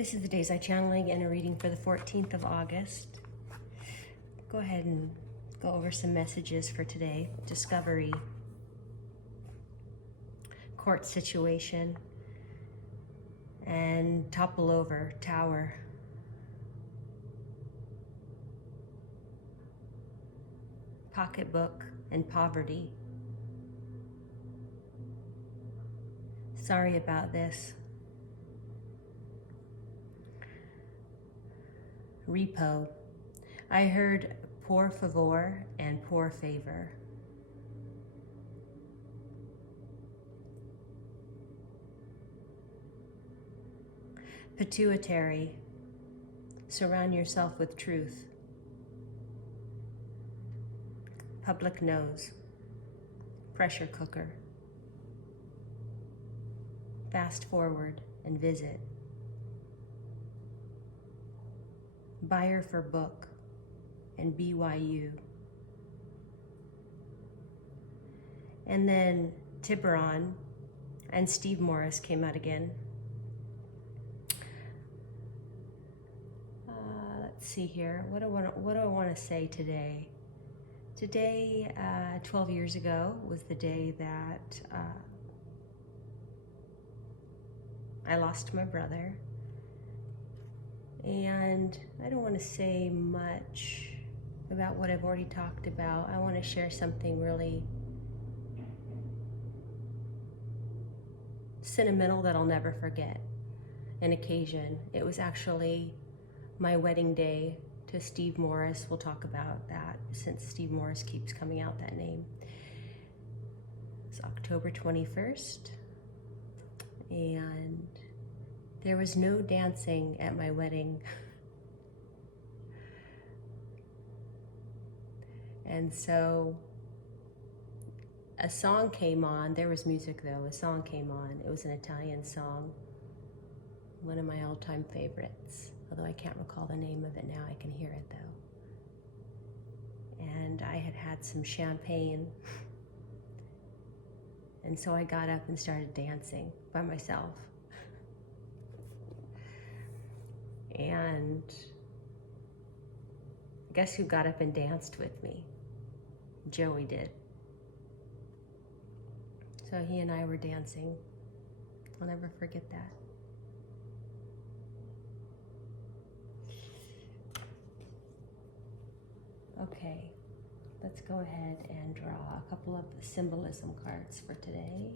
This is the Day's Eye Channeling and a reading for the 14th of August. Go ahead and go over some messages for today. Discovery, court situation, and topple over, tower. Pocketbook and poverty. Sorry about this. Repo. I heard por favor and por favor. Pituitary. Surround yourself with truth. Public nose. Pressure cooker. Fast forward and visit. Buyer for book and BYU. And then Tiburon and Steve Morris came out again. Let's see here. What do I want to say today? Today, 12 years ago, was the day that I lost my brother. And I don't want to say much about what I've already talked about. I want to share something really sentimental that I'll never forget. An occasion. It was actually my wedding day to Steve Morris. We'll talk about that since Steve Morris keeps coming out that name. It's October 21st. And there was no dancing at my wedding. And so a song came on. There was music though. A song came on. It was an Italian song. One of my all-time favorites. Although I can't recall the name of it now. I can hear it though. And I had had some champagne. And so I got up and started dancing by myself. And guess who got up and danced with me? Joey did. So he and I were dancing. I'll never forget that. Okay, let's go ahead and draw a couple of symbolism cards for today.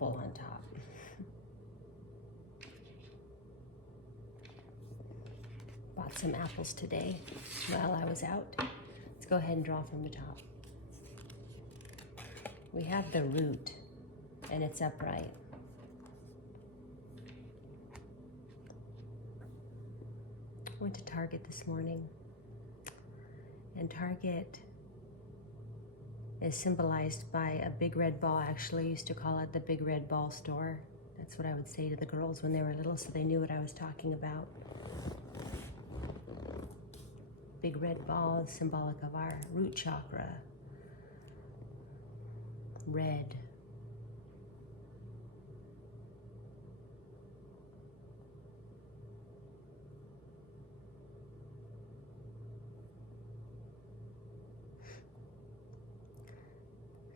On top. Bought some apples today while I was out. Let's go ahead and draw from the top. We have the root and it's upright. I went to Target this morning, and Target is symbolized by a big red ball. I actually used to call it the big red ball store. That's what I would say to the girls when they were little, so they knew what I was talking about. Big red ball is symbolic of our root chakra. Red.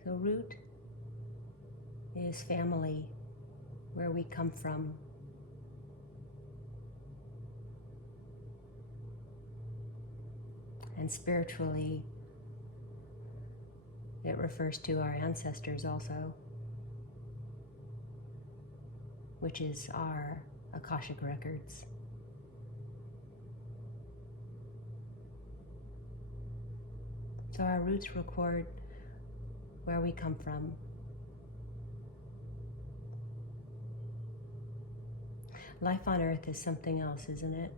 So root is family, where we come from. And spiritually, it refers to our ancestors also, which is our Akashic records. So our roots record where we come from. Life on earth is something else, isn't it?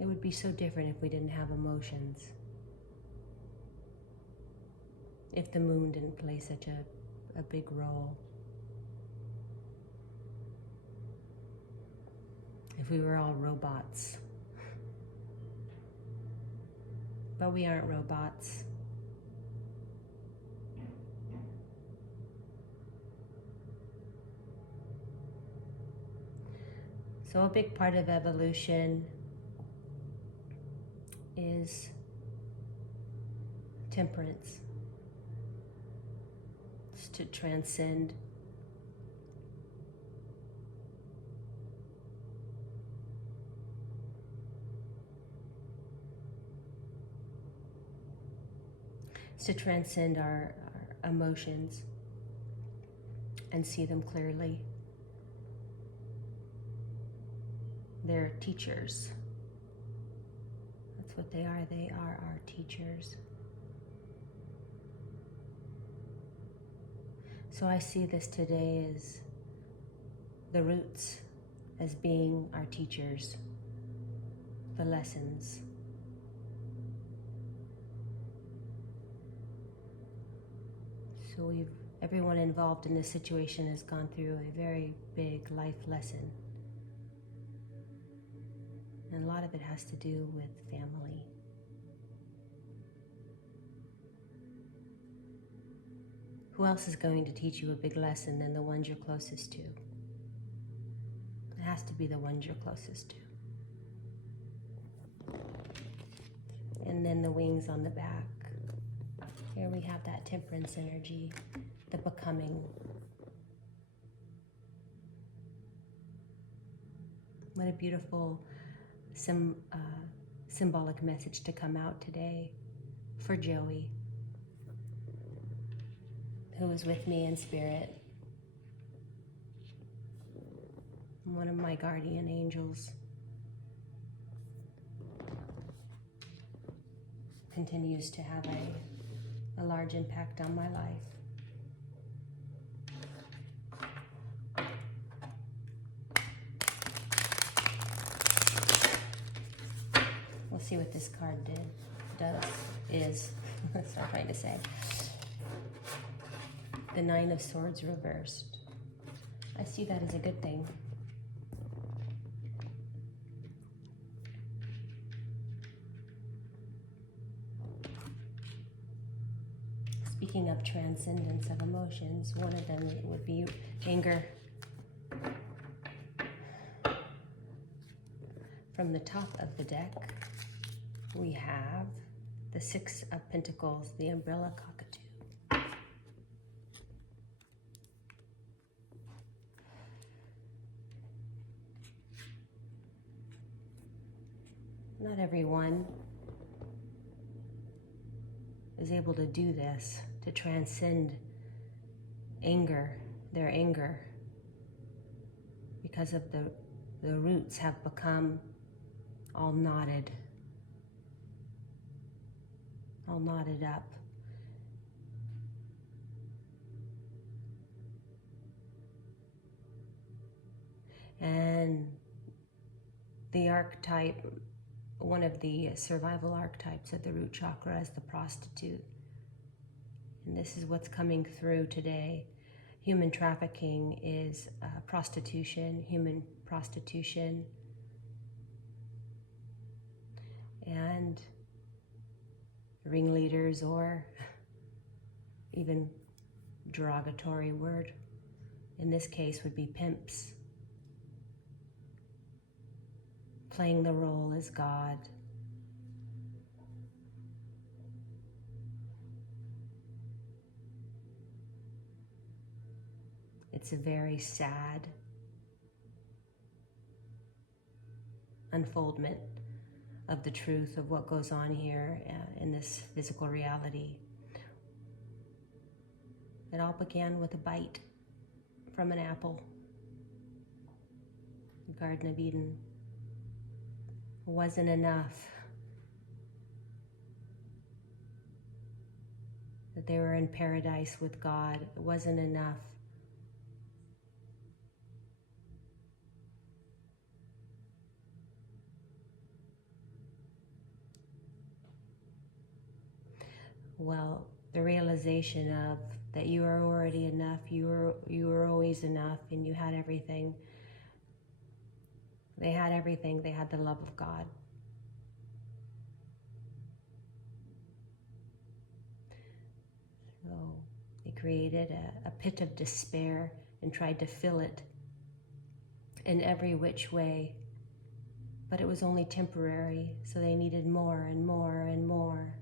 It would be so different if we didn't have emotions. If the moon didn't play such a big role. if we were all robots. But we aren't robots. So a big part of evolution is temperance. It's to transcend. It's to transcend our emotions and see them clearly. They're teachers. That's what they are. They are our teachers. So I see this today as the roots, as being our teachers, the lessons. So everyone involved in this situation has gone through a very big life lesson. And a lot of it has to do with family. Who else is going to teach you a big lesson than the ones you're closest to? It has to be the ones you're closest to. And then the wings on the back. Here we have that temperance energy, the becoming. What a beautiful symbolic message to come out today for Joey, who was with me in spirit. One of my guardian angels continues to have a large impact on my life. We'll see what this card is so I'm trying to say. The Nine of Swords reversed. I see that as a good thing. Speaking of transcendence of emotions, one of them would be anger. From the top of the deck, we have the Six of Pentacles, the Umbrella Cockatoo. Not everyone is able to do this, to transcend anger, their anger, because of the roots have become all knotted up. And the archetype, one of the survival archetypes of the root chakra is the prostitute. And this is what's coming through today. Human trafficking is prostitution, human prostitution. And ringleaders, or even derogatory word in this case would be pimps, playing the role as God. It's a very sad unfoldment of the truth of what goes on here in this physical reality. It all began with a bite from an apple. The Garden of Eden. It wasn't enough that they were in paradise with God. It wasn't enough well, the realization of that you are already enough, you were always enough, and you had everything. They had everything. They had the love of God. So they created a pit of despair and tried to fill it in every which way. But it was only temporary, so they needed more and more and more.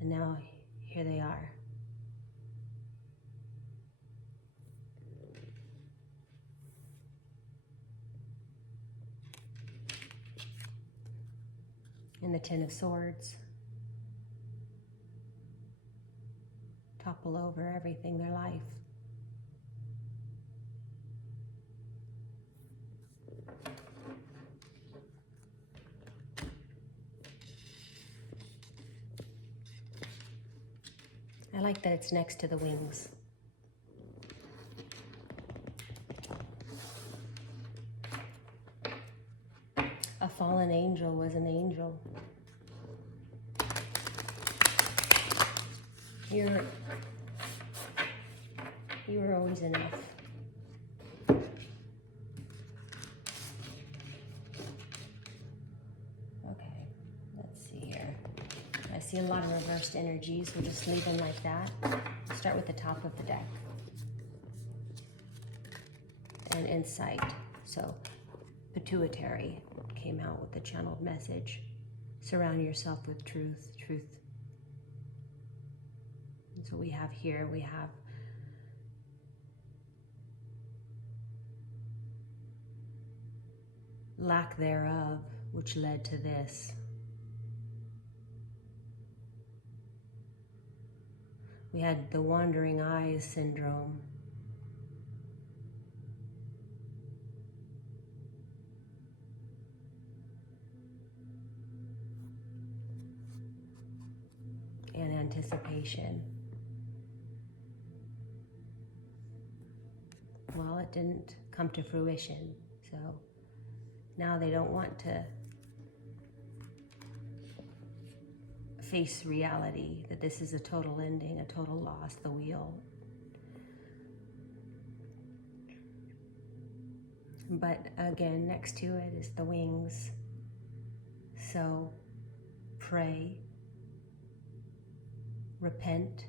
And now here they are. In the Ten of Swords. Topple over everything, their life. I like that it's next to the wings. A fallen angel was an angel. You were always enough. Okay, let's see here. I see a lot of reversed energies. We'll just leave them like that. Start with the top of the deck. And insight. So, pituitary came out with the channeled message. Surround yourself with truth. And so we have here, we have lack thereof, which led to this. We had the wandering eyes syndrome. And anticipation. Well, it didn't come to fruition, so now they don't want to face reality, that this is a total ending, a total loss, the wheel. But again, next to it is the wings. So pray, repent,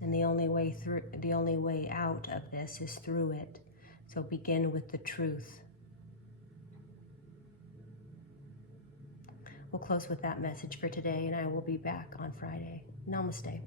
and the only way out of this is through it. So begin with the truth. We'll close with that message for today, and I will be back on Friday. Namaste.